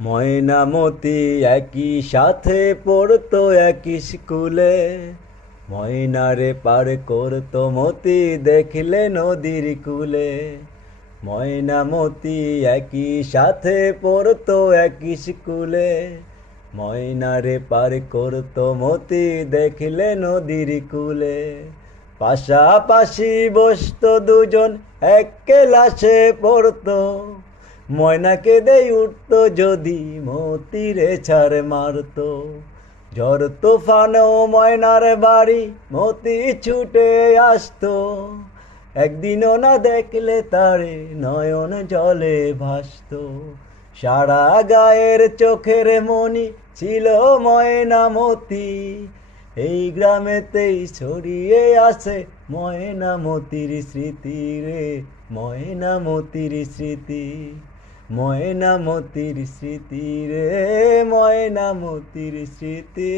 ময়নামতি একই সাথে পড়তো একই স্কুলে। ময়নারে পার করতো মতি দেখলে নদীর কূলে। ময়নামতি একই সাথে পড়তো একই স্কুলে। ময়নারে পার করতো মতি দেখলে নদীর কূলে। পাশাপাশি বসতো দুজন এক ক্লাসে পড়তো। ময়না কেঁদে উঠতো যদি মতিরে ছাড় মারতো। ঝড় তুফানেও ময়নার বাড়ি মতি ছুটে আসতো। একদিনও না দেখলে তারে নয়ন জলে ভাসতো। সারা গায়ের চোখের মনি ছিল ময়নামতি। এই গ্রামেতেই ছড়িয়ে আছে ময়নামতির স্মৃতি রে, ময়নামতির স্মৃতি। ময়নামতির স্মৃতি রে, ময়নামতির স্মৃতি।